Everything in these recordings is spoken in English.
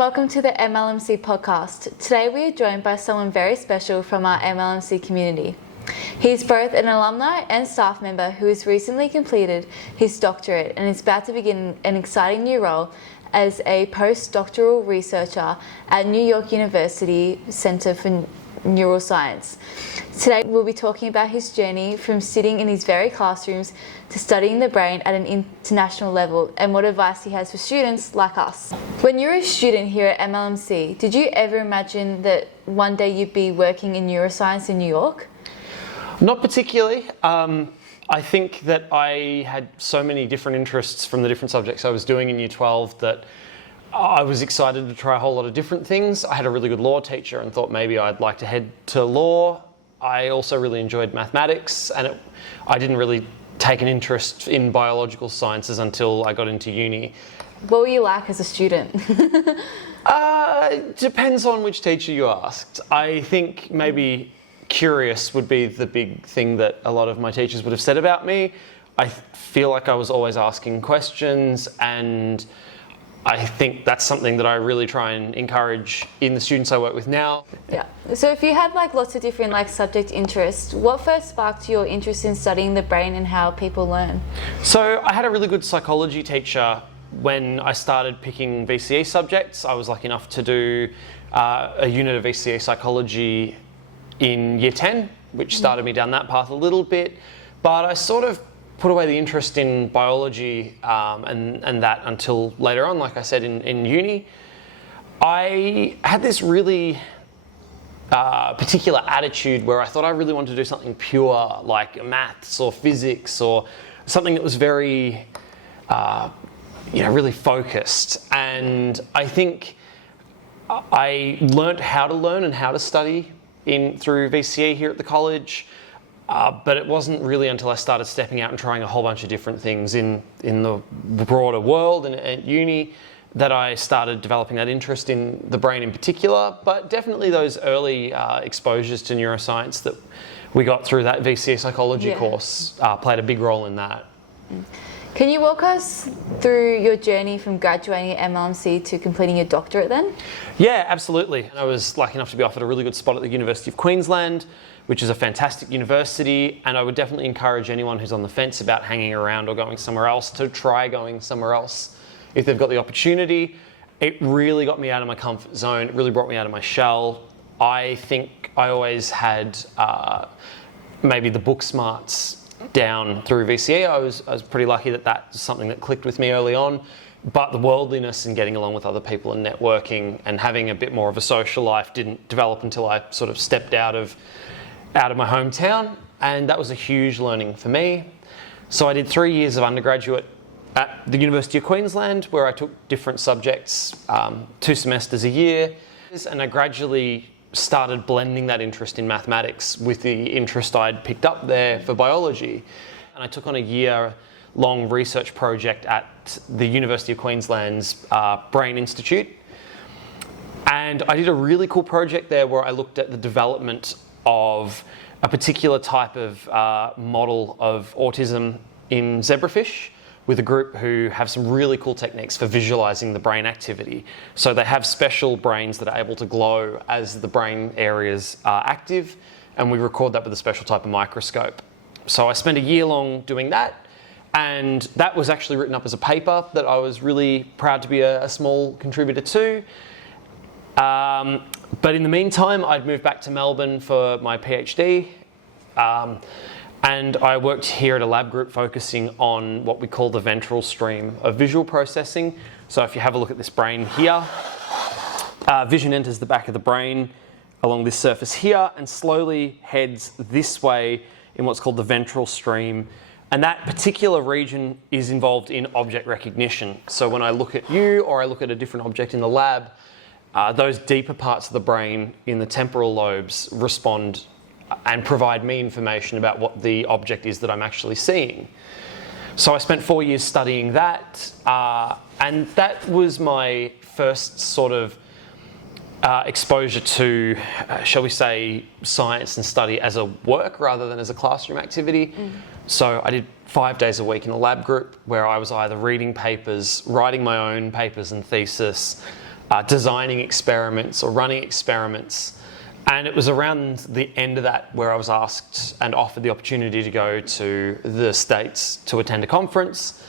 welcome to the MLMC podcast. Today we are joined by someone very special from our MLMC community. He's both an alumni and staff member who has recently completed his doctorate and is about to begin an exciting new role as a postdoctoral researcher at New York University Center for Neuroscience. Today we'll be talking about his journey from sitting in his very classrooms to studying the brain at an international level and what advice he has for students like us. When you were a student here at MLMC, did you ever imagine that one day you'd be working in neuroscience in New York? Not particularly. I think that I had so many different interests from the different subjects I was doing in Year 12 that I was excited to try a whole lot of different things. I had a really good law teacher and thought maybe I'd like to head to law. I also really enjoyed mathematics, and I didn't really take an interest in biological sciences until I got into uni. What were you like as a student? Depends on which teacher you asked. I think maybe curious would be the big thing that a lot of my teachers would have said about me. I feel like I was always asking questions, and I think that's something that I really try and encourage in the students I work with now. Yeah. So if you had lots of different subject interests, what first sparked your interest in studying the brain and how people learn? So I had a really good psychology teacher when I started picking VCE subjects. I was lucky enough to do a unit of VCE psychology in Year 10, which started me down that path a little bit, but I sort of put away the interest in biology and that until later on, like I said, in uni. I had this really particular attitude where I thought I really wanted to do something pure, like maths or physics or something that was very, really focused. And I think I learnt how to learn and how to study through VCE here at the college. But it wasn't really until I started stepping out and trying a whole bunch of different things in the broader world and at uni that I started developing that interest in the brain in particular. But definitely those early exposures to neuroscience that we got through that VCE psychology course played a big role in that. Can you walk us through your journey from graduating at MLMC to completing your doctorate then? Yeah, absolutely. I was lucky enough to be offered a really good spot at the University of Queensland, which is a fantastic university, and I would definitely encourage anyone who's on the fence about hanging around or going somewhere else to try going somewhere else if they've got the opportunity. It really got me out of my comfort zone. It really brought me out of my shell. I think I always had maybe the book smarts down through VCE. I was pretty lucky that was something that clicked with me early on. But the worldliness and getting along with other people and networking and having a bit more of a social life didn't develop until I sort of stepped out of my hometown, and that was a huge learning for me. So I did 3 years of undergraduate at the University of Queensland, where I took different subjects, 2 semesters a year, and I gradually started blending that interest in mathematics with the interest I'd picked up there for biology. And I took on a year-long research project at the University of Queensland's Brain Institute. And I did a really cool project there where I looked at the development of a particular type of model of autism in zebrafish with a group who have some really cool techniques for visualizing the brain activity. So they have special brains that are able to glow as the brain areas are active, and we record that with a special type of microscope. So I spent a year long doing that, and that was actually written up as a paper that I was really proud to be a small contributor to. But in the meantime, I'd moved back to Melbourne for my PhD, and I worked here at a lab group focusing on what we call the ventral stream of visual processing. So if you have a look at this brain here, vision enters the back of the brain along this surface here and slowly heads this way in what's called the ventral stream. And that particular region is involved in object recognition. So when I look at you or I look at a different object in the lab, those deeper parts of the brain in the temporal lobes respond and provide me information about what the object is that I'm actually seeing. So I spent 4 years studying that, and that was my first sort of exposure to, shall we say, science and study as a work rather than as a classroom activity. So I did 5 days a week in a lab group where I was either reading papers, writing my own papers and thesis, designing experiments or running experiments. And it was around the end of that where I was asked and offered the opportunity to go to the States to attend a conference.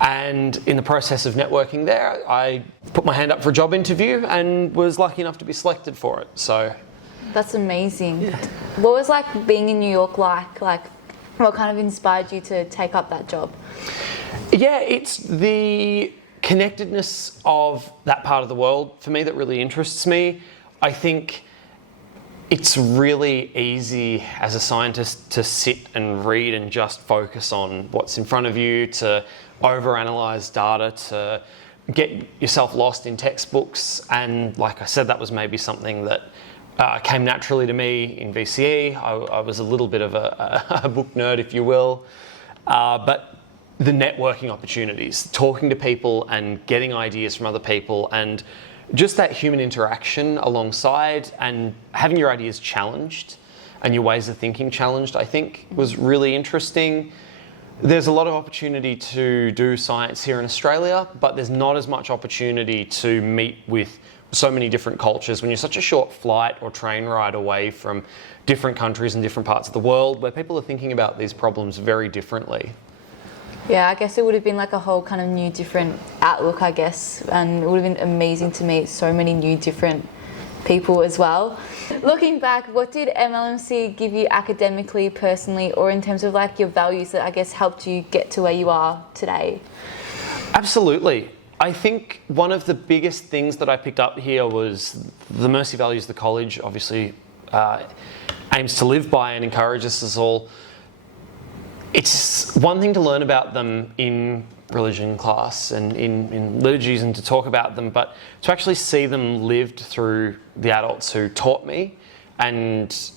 And in the process of networking there, I put my hand up for a job interview and was lucky enough to be selected for it. So that's amazing. Yeah. What was like being in New York like? Like, what kind of inspired you to take up that job? Yeah, it's the connectedness of that part of the world for me that really interests me. I think it's really easy as a scientist to sit and read and just focus on what's in front of you, to overanalyze data, to get yourself lost in textbooks. And like I said, that was maybe something that came naturally to me in VCE. I was a little bit of a book nerd, if you will. But the networking opportunities, talking to people and getting ideas from other people, and just that human interaction alongside and having your ideas challenged and your ways of thinking challenged, I think was really interesting. There's a lot of opportunity to do science here in Australia, but there's not as much opportunity to meet with so many different cultures when you're such a short flight or train ride away from different countries and different parts of the world where people are thinking about these problems very differently. Yeah, I guess it would have been like a whole kind of new, different outlook, I guess, and it would have been amazing to meet so many new, different people as well. Looking back, what did MLMC give you academically, personally, or in terms of like your values that I guess helped you get to where you are today? Absolutely. I think one of the biggest things that I picked up here was the Mercy values the college obviously aims to live by and encourages us all. It's one thing to learn about them in religion class and in liturgies and to talk about them, but to actually see them lived through the adults who taught me, and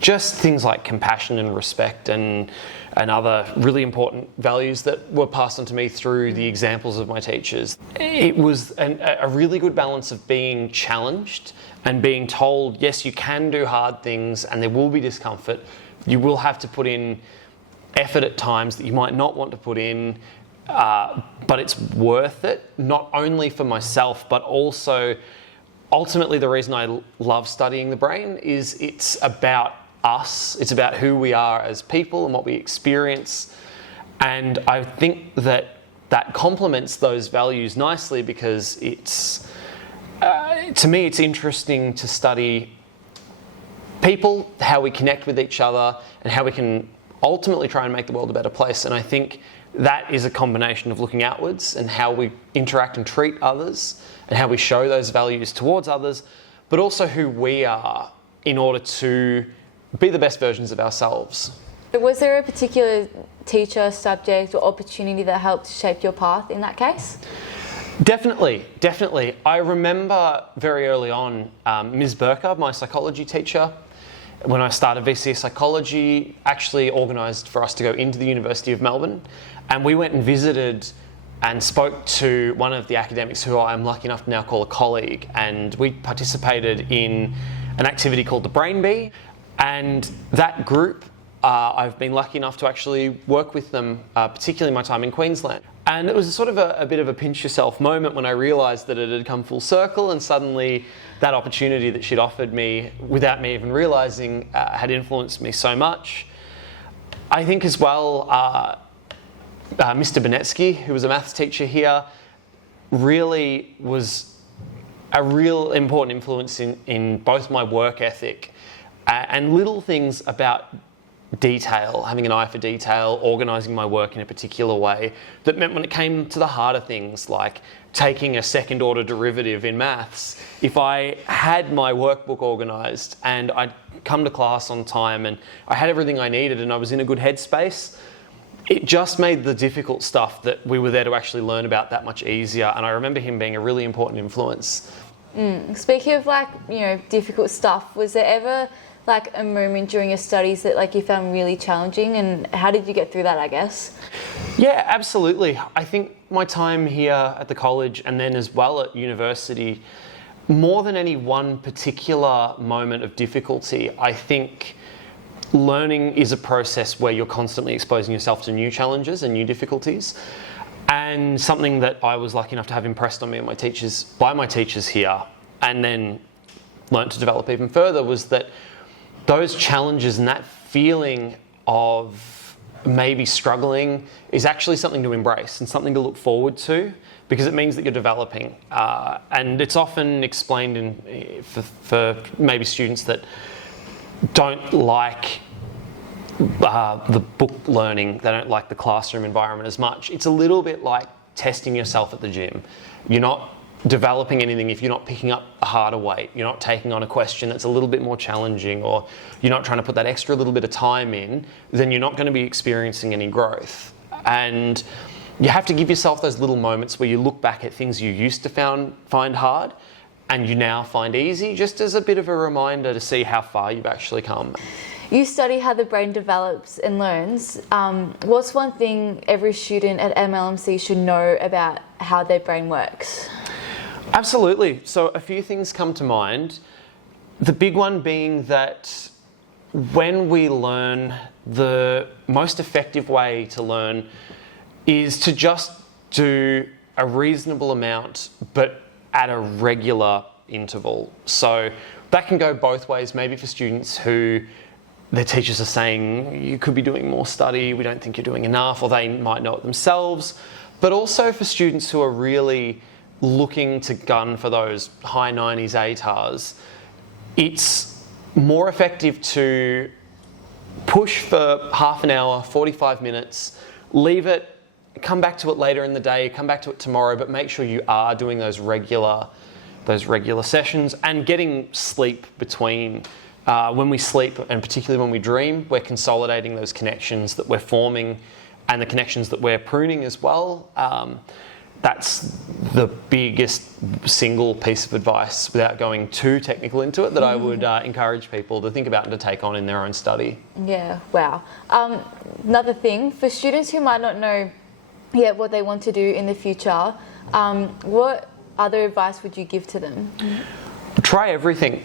just things like compassion and respect and other really important values that were passed on to me through the examples of my teachers. It was a really good balance of being challenged and being told, yes, you can do hard things and there will be discomfort. You will have to put in effort at times that you might not want to put in, but it's worth it, not only for myself, but also ultimately the reason I love studying the brain is it's about us, it's about who we are as people and what we experience. And I think that complements those values nicely because it's, to me, it's interesting to study people, how we connect with each other, and how we can ultimately try and make the world a better place. And I think that is a combination of looking outwards and how we interact and treat others and how we show those values towards others, but also who we are in order to be the best versions of ourselves. Was there a particular teacher, subject or opportunity that helped shape your path in that case? Definitely. I remember very early on, Ms. Burker, my psychology teacher, when I started VCE psychology, actually organised for us to go into the University of Melbourne, and we went and visited and spoke to one of the academics who I'm lucky enough to now call a colleague, and we participated in an activity called the Brain Bee, and that group, I've been lucky enough to actually work with them, particularly my time in Queensland. And it was sort of a bit of a pinch yourself moment when I realised that it had come full circle and suddenly that opportunity that she'd offered me without me even realising had influenced me so much. I think as well, Mr. Bonetsky, who was a maths teacher here, really was a real important influence in both my work ethic and little things about detail, having an eye for detail, organising my work in a particular way, that meant when it came to the harder things like taking a second order derivative in maths, if I had my workbook organised and I'd come to class on time and I had everything I needed and I was in a good headspace, it just made the difficult stuff that we were there to actually learn about that much easier. And I remember him being a really important influence. Speaking of difficult stuff, was there ever like a moment during your studies that like you found really challenging, and how did you get through that, I guess? Yeah, absolutely. I think my time here at the college and then as well at university, more than any one particular moment of difficulty, I think learning is a process where you're constantly exposing yourself to new challenges and new difficulties. And something that I was lucky enough to have impressed on me and by my teachers here, and then learnt to develop even further, was that those challenges and that feeling of maybe struggling is actually something to embrace and something to look forward to, because it means that you're developing. And it's often explained for maybe students that don't like the book learning, they don't like the classroom environment as much. It's a little bit like testing yourself at the gym. You're not developing anything if you're not picking up a harder weight, you're not taking on a question that's a little bit more challenging, or you're not trying to put that extra little bit of time in, then you're not going to be experiencing any growth. And you have to give yourself those little moments where you look back at things you used to find hard and you now find easy, just as a bit of a reminder to see how far you've actually come. You study how the brain develops and learns. What's one thing every student at MLMC should know about how their brain works? Absolutely. So a few things come to mind. The big one being that when we learn, the most effective way to learn is to just do a reasonable amount, but at a regular interval. So that can go both ways, maybe for students who their teachers are saying, you could be doing more study, we don't think you're doing enough, or they might know it themselves. But also for students who are really looking to gun for those high 90s ATARs, it's more effective to push for half an hour, 45 minutes, leave it, come back to it later in the day, come back to it tomorrow, but make sure you are doing those regular sessions and getting sleep between. When we sleep, and particularly when we dream, we're consolidating those connections that we're forming and the connections that we're pruning as well. That's the biggest single piece of advice, without going too technical into it, that I would encourage people to think about and to take on in their own study. Yeah, wow. Another thing, for students who might not know yet what they want to do in the future, what other advice would you give to them? Try everything.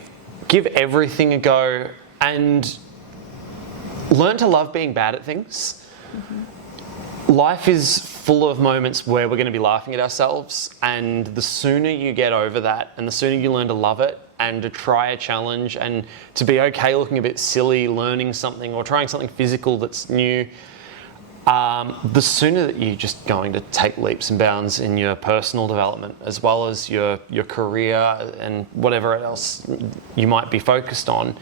Give everything a go and learn to love being bad at things. Life is full of moments where we're going to be laughing at ourselves, and the sooner you get over that and the sooner you learn to love it and to try a challenge and to be okay looking a bit silly, learning something or trying something physical that's new, the sooner that you're just going to take leaps and bounds in your personal development as well as your career and whatever else you might be focused on.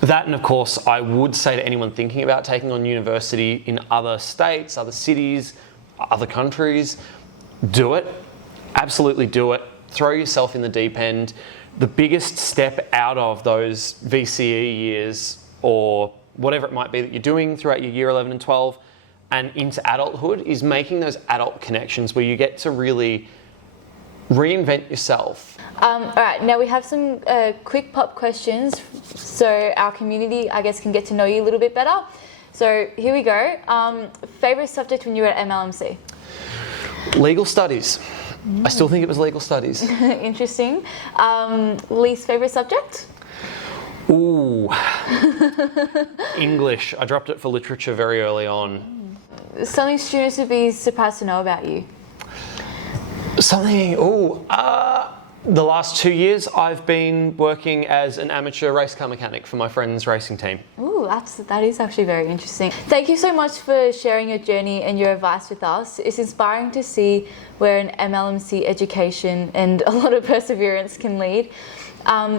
That, and of course, I would say to anyone thinking about taking on university in other states, other cities, other countries, do it. Absolutely do it. Throw yourself in the deep end. The biggest step out of those VCE years, or whatever it might be that you're doing throughout your year 11 and 12, and into adulthood, is making those adult connections where you get to really reinvent yourself. All right, now we have some quick pop questions so our community, I guess, can get to know you a little bit better. So here we go. Favourite subject when you were at MLMC? Legal studies. I still think it was legal studies. Interesting. Least favourite subject? Ooh. English. I dropped it for literature very early on. Something students would be surprised to know about you? The last 2 years I've been working as an amateur race car mechanic for my friend's racing team. Ooh, that is actually very interesting. Thank you so much for sharing your journey and your advice with us. It's inspiring to see where an MLMC education and a lot of perseverance can lead.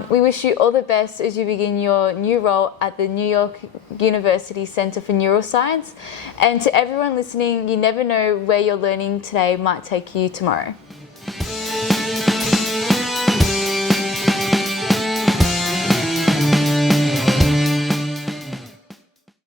We wish you all the best as you begin your new role at the New York University Center for Neuroscience. And to everyone listening, you never know where your learning today might take you tomorrow.